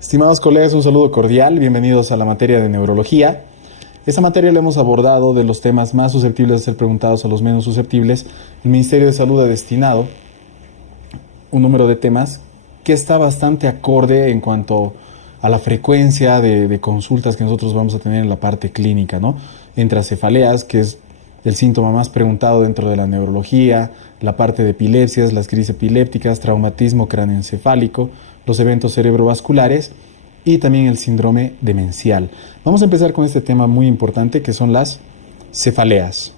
Estimados colegas, un saludo cordial, bienvenidos a la materia de neurología. Esta materia la hemos abordado de los temas más susceptibles de ser preguntados a los menos susceptibles. El Ministerio de Salud ha destinado un número de temas que está bastante acorde en cuanto a la frecuencia de consultas que nosotros vamos a tener en la parte clínica, ¿no? Entre cefaleas, que es el síntoma más preguntado dentro de la neurología, la parte de epilepsias, las crisis epilépticas, traumatismo cráneoencefálico, los eventos cerebrovasculares y también el síndrome demencial. Vamos a empezar con este tema muy importante que son las cefaleas.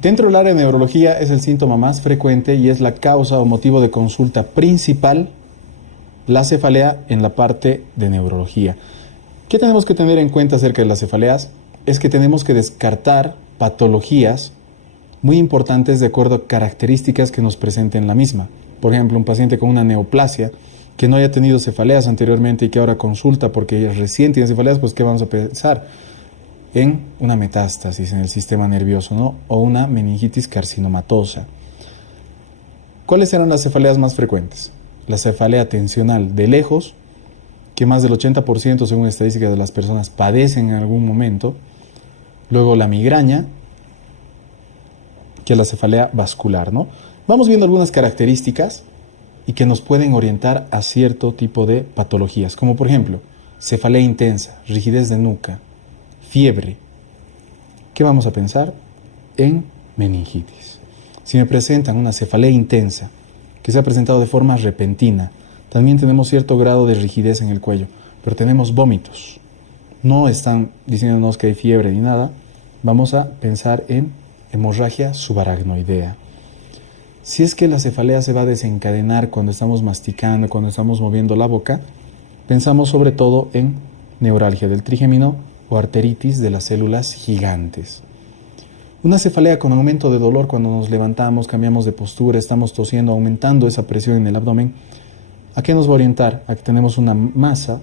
Dentro del área de neurología es el síntoma más frecuente y es la causa o motivo de consulta principal, la cefalea en la parte de neurología. ¿Qué tenemos que tener en cuenta acerca de las cefaleas? Es que tenemos que descartar patologías muy importantes de acuerdo a características que nos presenten la misma. Por ejemplo, un paciente con una neoplasia que no haya tenido cefaleas anteriormente y que ahora consulta porque recién tiene cefaleas, pues ¿qué vamos a pensar? En una metástasis en el sistema nervioso, ¿no? O una meningitis carcinomatosa. ¿Cuáles serán las cefaleas más frecuentes? La cefalea tensional de lejos, que más del 80% según estadísticas de las personas padecen en algún momento. Luego la migraña, que es la cefalea vascular, ¿no? Vamos viendo algunas características y que nos pueden orientar a cierto tipo de patologías, como por ejemplo, cefalea intensa, rigidez de nuca, fiebre. ¿Qué vamos a pensar? En meningitis. Si me presentan una cefalea intensa, que se ha presentado de forma repentina, también tenemos cierto grado de rigidez en el cuello, pero tenemos vómitos. No están diciéndonos que hay fiebre ni nada. Vamos a pensar en hemorragia subaracnoidea. Si es que la cefalea se va a desencadenar cuando estamos masticando, cuando estamos moviendo la boca, pensamos sobre todo en neuralgia del trigémino o arteritis de las células gigantes. Una cefalea con aumento de dolor cuando nos levantamos, cambiamos de postura, estamos tosiendo, aumentando esa presión en el abdomen, ¿a qué nos va a orientar? A que tenemos una masa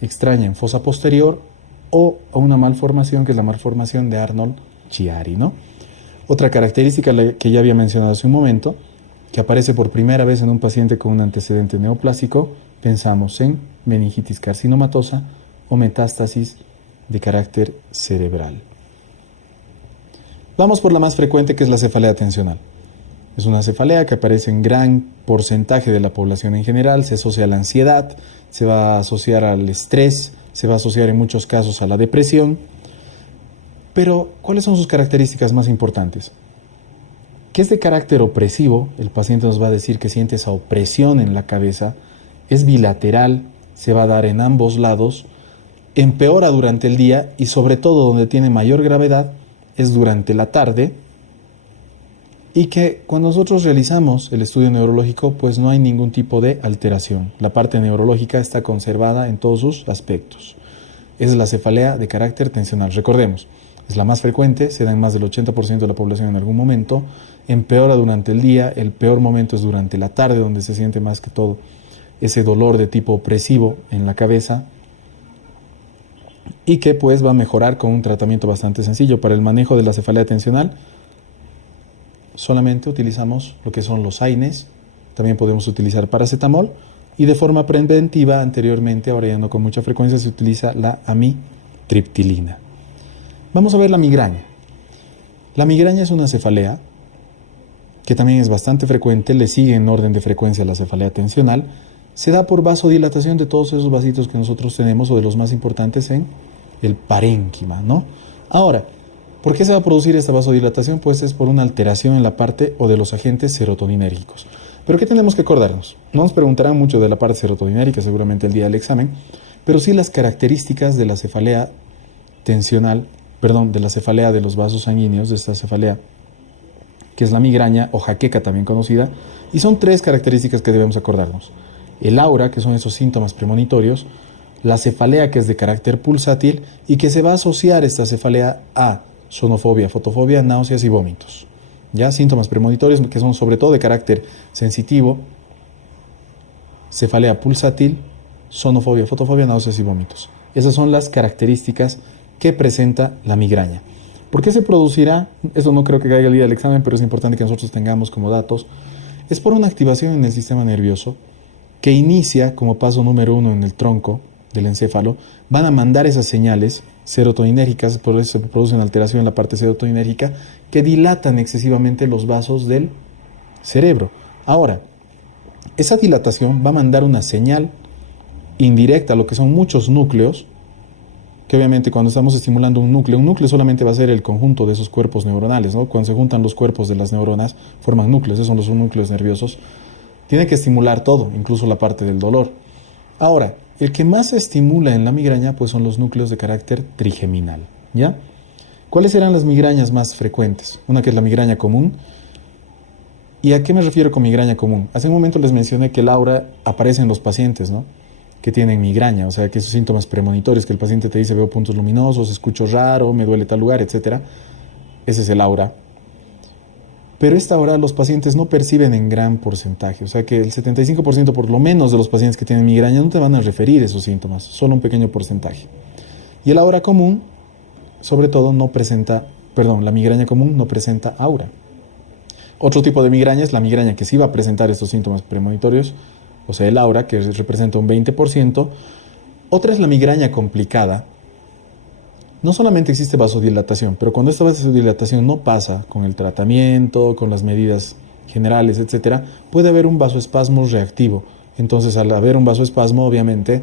extraña en fosa posterior o a una malformación que es la malformación de Arnold-Chiari, ¿no? Otra característica que ya había mencionado hace un momento, que aparece por primera vez en un paciente con un antecedente neoplásico, pensamos en meningitis carcinomatosa o metástasis de carácter cerebral. Vamos por la más frecuente, que es la cefalea tensional. Es una cefalea que aparece en gran porcentaje de la población en general, se asocia a la ansiedad, se va a asociar al estrés, se va a asociar en muchos casos a la depresión. Pero, ¿cuáles son sus características más importantes? Que es de carácter opresivo, el paciente nos va a decir que siente esa opresión en la cabeza, es bilateral, se va a dar en ambos lados, empeora durante el día y sobre todo donde tiene mayor gravedad es durante la tarde, y que cuando nosotros realizamos el estudio neurológico pues no hay ningún tipo de alteración. La parte neurológica está conservada en todos sus aspectos. Es la cefalea de carácter tensional. Recordemos, es la más frecuente, se da en más del 80% de la población en algún momento, empeora durante el día, el peor momento es durante la tarde, donde se siente más que todo ese dolor de tipo opresivo en la cabeza, y que pues va a mejorar con un tratamiento bastante sencillo. Para el manejo de la cefalea tensional solamente utilizamos lo que son los AINES, también podemos utilizar paracetamol, y de forma preventiva anteriormente, ahora ya no con mucha frecuencia, se utiliza la amitriptilina. Vamos a ver la migraña. La migraña es una cefalea que también es bastante frecuente, le sigue en orden de frecuencia la cefalea tensional, se da por vasodilatación de todos esos vasitos que nosotros tenemos, o de los más importantes en el parénquima, ¿no? Ahora, ¿por qué se va a producir esta vasodilatación? Pues es por una alteración en la parte o de los agentes serotoninérgicos. ¿Pero qué tenemos que acordarnos? No nos preguntarán mucho de la parte serotoninérgica seguramente el día del examen, pero sí las características de la cefalea tensional, de la cefalea de los vasos sanguíneos, de esta cefalea que es la migraña o jaqueca también conocida, y son tres características que debemos acordarnos. El aura, que son esos síntomas premonitorios, la cefalea, que es de carácter pulsátil y que se va a asociar esta cefalea a sonofobia, fotofobia, náuseas y vómitos. ¿Ya? Síntomas premonitorios que son sobre todo de carácter sensitivo, cefalea pulsátil, sonofobia, fotofobia, náuseas y vómitos. Esas son las características que presenta la migraña. ¿Por qué se producirá? Esto no creo que caiga el día del examen, pero es importante que nosotros tengamos como datos. Es por una activación en el sistema nervioso que inicia como paso número 1 en el tronco del encéfalo, van a mandar esas señales serotoninérgicas, por eso se produce una alteración en la parte serotoninérgica, que dilatan excesivamente los vasos del cerebro. Ahora, esa dilatación va a mandar una señal indirecta a lo que son muchos núcleos, que obviamente cuando estamos estimulando un núcleo solamente va a ser el conjunto de esos cuerpos neuronales, ¿no? Cuando se juntan los cuerpos de las neuronas, forman núcleos, esos son los núcleos nerviosos. Tiene que estimular todo, incluso la parte del dolor. Ahora, el que más se estimula en la migraña, pues son los núcleos de carácter trigeminal, ¿ya? ¿Cuáles eran las migrañas más frecuentes? Una que es la migraña común. ¿Y a qué me refiero con migraña común? Hace un momento les mencioné que el aura aparece en los pacientes, ¿no?, que tienen migraña, o sea, que esos síntomas premonitorios, que el paciente te dice, veo puntos luminosos, escucho raro, me duele tal lugar, etc. Ese es el aura. Pero esta aura los pacientes no perciben en gran porcentaje, o sea que el 75% por lo menos de los pacientes que tienen migraña no te van a referir esos síntomas, solo un pequeño porcentaje. Y el aura común, sobre todo, la migraña común no presenta aura. Otro tipo de migraña es la migraña que sí va a presentar estos síntomas premonitorios, o sea, el aura, que representa un 20%. Otra es la migraña complicada. No solamente existe vasodilatación, pero cuando esta vasodilatación no pasa con el tratamiento, con las medidas generales, etc., puede haber un vasoespasmo reactivo. Entonces, al haber un vasoespasmo, obviamente,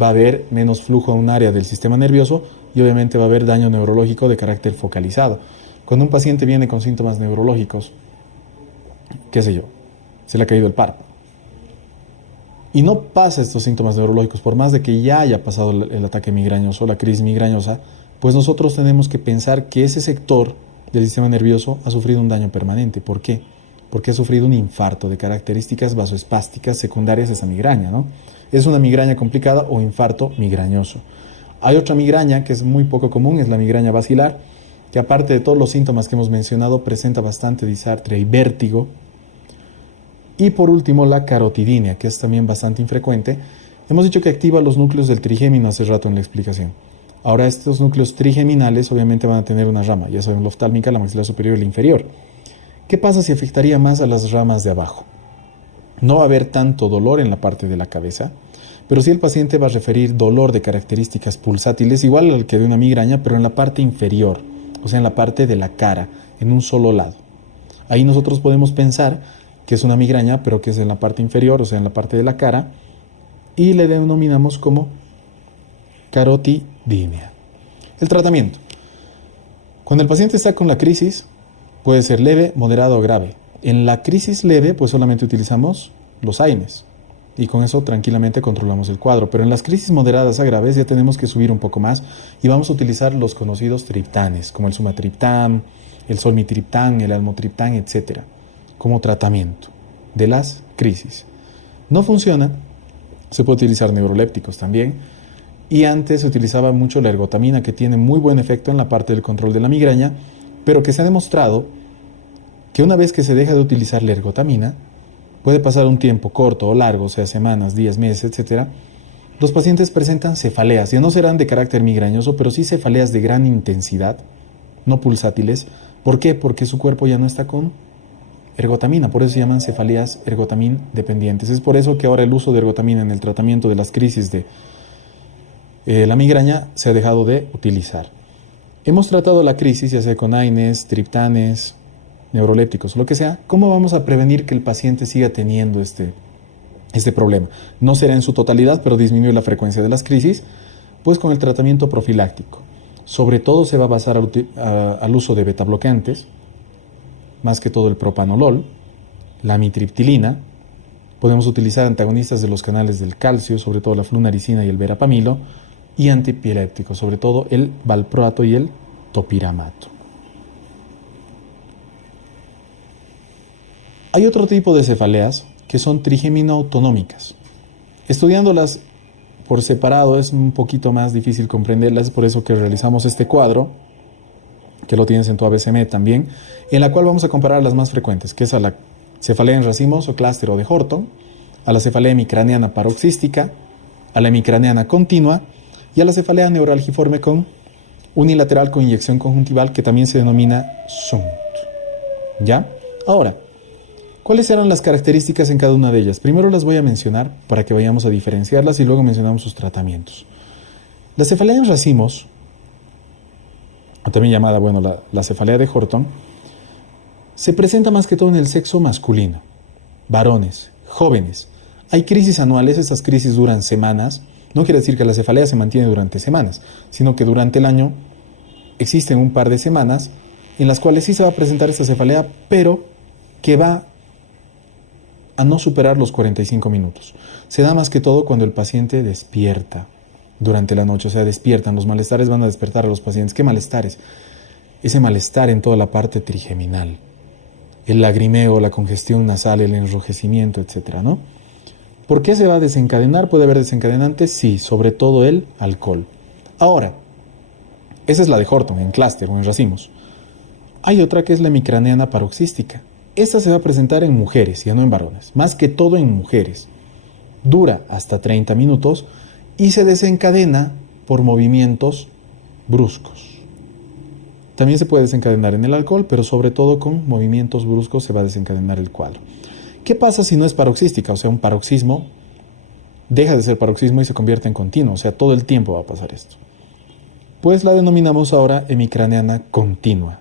va a haber menos flujo a un área del sistema nervioso y obviamente va a haber daño neurológico de carácter focalizado. Cuando un paciente viene con síntomas neurológicos, qué sé yo, se le ha caído el párpado, y no pasa estos síntomas neurológicos, por más de que ya haya pasado el ataque migrañoso, la crisis migrañosa, pues nosotros tenemos que pensar que ese sector del sistema nervioso ha sufrido un daño permanente. ¿Por qué? Porque ha sufrido un infarto de características vasoespásticas secundarias a esa migraña, ¿no? Es una migraña complicada o infarto migrañoso. Hay otra migraña que es muy poco común, es la migraña basilar, que aparte de todos los síntomas que hemos mencionado, presenta bastante disartria y vértigo. Y por último, la carotidinea, que es también bastante infrecuente. Hemos dicho que activa los núcleos del trigémino hace rato en la explicación. Ahora, estos núcleos trigeminales obviamente van a tener una rama, ya saben, la oftálmica, la maxilar superior y la inferior. ¿Qué pasa si afectaría más a las ramas de abajo? No va a haber tanto dolor en la parte de la cabeza, pero sí el paciente va a referir dolor de características pulsátiles, igual al que de una migraña, pero en la parte inferior, o sea, en la parte de la cara, en un solo lado. Ahí nosotros podemos pensar que es una migraña, pero que es en la parte inferior, o sea, en la parte de la cara, y le denominamos como carotidinea. El tratamiento. Cuando el paciente está con la crisis, puede ser leve, moderado o grave. En la crisis leve, pues solamente utilizamos los AINES, y con eso tranquilamente controlamos el cuadro. Pero en las crisis moderadas a graves ya tenemos que subir un poco más, y vamos a utilizar los conocidos triptanes, como el sumatriptán, el solmitriptán, el almotriptán, etc., como tratamiento de las crisis. No funciona, se puede utilizar neurolépticos también, y antes se utilizaba mucho la ergotamina, que tiene muy buen efecto en la parte del control de la migraña, pero que se ha demostrado que una vez que se deja de utilizar la ergotamina, puede pasar un tiempo corto o largo, o sea, semanas, días, meses, etc., los pacientes presentan cefaleas, ya no serán de carácter migrañoso, pero sí cefaleas de gran intensidad, no pulsátiles. ¿Por qué? Porque su cuerpo ya no está con ergotamina, por eso se llaman cefaleas ergotamin dependientes. Es por eso que ahora el uso de ergotamina en el tratamiento de las crisis de la migraña se ha dejado de utilizar. Hemos tratado la crisis, ya sea con AINES, triptanes, neurolépticos, lo que sea. ¿Cómo vamos a prevenir que el paciente siga teniendo este problema? No será en su totalidad, pero disminuir la frecuencia de las crisis, pues con el tratamiento profiláctico. Sobre todo se va a basar al uso de betabloqueantes, más que todo el propanolol, la amitriptilina. Podemos utilizar antagonistas de los canales del calcio, sobre todo la flunaricina y el verapamilo, y antiepilépticos, sobre todo el valproato y el topiramato. Hay otro tipo de cefaleas que son trigémino-autonómicas. Estudiándolas por separado es un poquito más difícil comprenderlas, por eso que realizamos este cuadro, que lo tienes en tu ABCM también, en la cual vamos a comparar las más frecuentes, que es a la cefalea en racimos o clúster de Horton, a la cefalea hemicraneana paroxística, a la hemicraneana continua y a la cefalea neuralgiforme unilateral con inyección conjuntival, que también se denomina SUNT. ¿Ya? Ahora, ¿Cuáles eran las características en cada una de ellas? Primero las voy a mencionar para que vayamos a diferenciarlas y luego mencionamos sus tratamientos. La cefalea en racimos, o también llamada, la cefalea de Horton, se presenta más que todo en el sexo masculino, varones, jóvenes. Hay crisis anuales, estas crisis duran semanas. No quiere decir que la cefalea se mantiene durante semanas, sino que durante el año existen un par de semanas en las cuales sí se va a presentar esta cefalea, pero que va a no superar los 45 minutos. Se da más que todo cuando el paciente despierta durante la noche, o sea, despiertan. Los malestares van a despertar a los pacientes. ¿Qué malestares? Ese malestar en toda la parte trigeminal, el lagrimeo, la congestión nasal, el enrojecimiento, etcétera, ¿no? ¿Por qué se va a desencadenar? ¿Puede haber desencadenantes? Sí, sobre todo el alcohol. Ahora, esa es la de Horton, en clúster o en racimos. Hay otra que es la hemicraneana paroxística. Esta se va a presentar en mujeres, ya no en varones, más que todo en mujeres. Dura hasta 30 minutos y se desencadena por movimientos bruscos. También se puede desencadenar en el alcohol, pero sobre todo con movimientos bruscos se va a desencadenar el cuadro. ¿Qué pasa si no es paroxística? O sea, un paroxismo deja de ser paroxismo y se convierte en continuo, o sea, todo el tiempo va a pasar esto. Pues la denominamos ahora hemicraneana continua.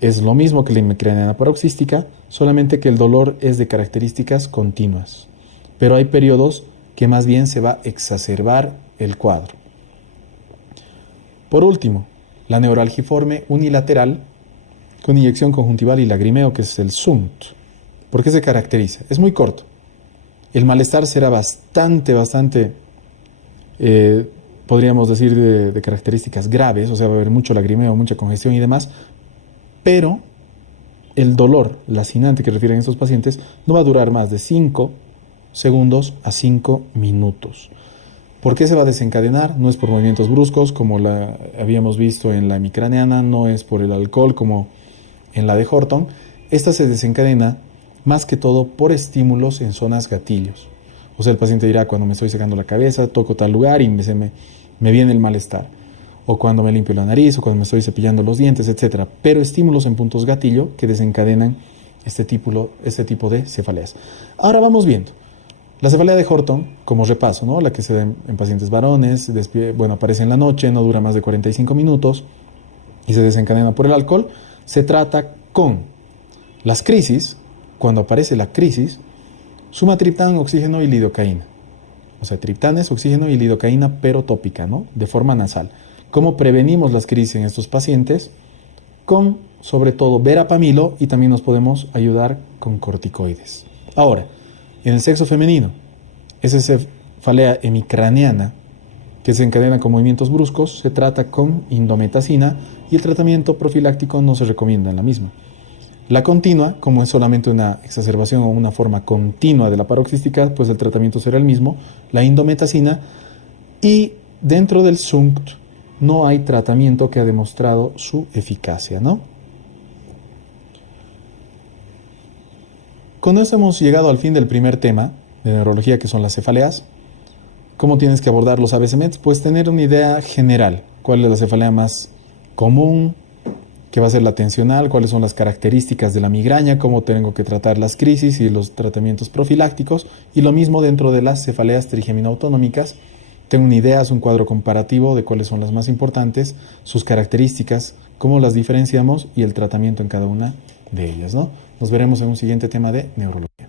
Es lo mismo que la hemicraneana paroxística, solamente que el dolor es de características continuas. Pero hay periodos que más bien se va a exacerbar el cuadro. Por último, la neuralgiforme unilateral con inyección conjuntival y lagrimeo, que es el SUNT. ¿Por qué se caracteriza? Es muy corto. El malestar será bastante, podríamos decir, de características graves, o sea, va a haber mucho lagrimeo, mucha congestión y demás, pero el dolor lacinante que refieren estos pacientes no va a durar más de 5 segundos a 5 minutos. ¿Por qué se va a desencadenar? No es por movimientos bruscos, como la habíamos visto en la hemicraneana, no es por el alcohol, como en la de Horton. Esta se desencadena más que todo por estímulos en zonas gatillos. O sea, el paciente dirá, cuando me estoy secando la cabeza, toco tal lugar y me viene el malestar. O cuando me limpio la nariz, o cuando me estoy cepillando los dientes, etc. Pero estímulos en puntos gatillo que desencadenan este tipo de cefaleas. Ahora vamos viendo. La cefalea de Horton, como repaso, ¿no? La que se da en pacientes varones, aparece en la noche, no dura más de 45 minutos y se desencadena por el alcohol. Se trata con las crisis. Cuando aparece la crisis, sumatriptán, oxígeno y lidocaína. O sea, triptanes, oxígeno y lidocaína, pero tópica, ¿no? De forma nasal. ¿Cómo prevenimos las crisis en estos pacientes? Con, sobre todo, verapamilo, y también nos podemos ayudar con corticoides. Ahora, en el sexo femenino, esa cefalea hemicraneana que se encadena con movimientos bruscos, se trata con indometacina y el tratamiento profiláctico no se recomienda en la misma. La continua, como es solamente una exacerbación o una forma continua de la paroxística, pues el tratamiento será el mismo, la indometacina, y dentro del SUNT no hay tratamiento que ha demostrado su eficacia, ¿no? Con eso hemos llegado al fin del primer tema de neurología, que son las cefaleas. ¿Cómo tienes que abordar los ABCMEDs? Pues tener una idea general. ¿Cuál es la cefalea más común? ¿Qué va a ser la tensional? ¿Cuáles son las características de la migraña? ¿Cómo tengo que tratar las crisis y los tratamientos profilácticos? Y lo mismo dentro de las cefaleas trigeminautonómicas. Tengo una idea, es un cuadro comparativo de cuáles son las más importantes, sus características, cómo las diferenciamos y el tratamiento en cada una de ellas, ¿no? Nos veremos en un siguiente tema de neurología.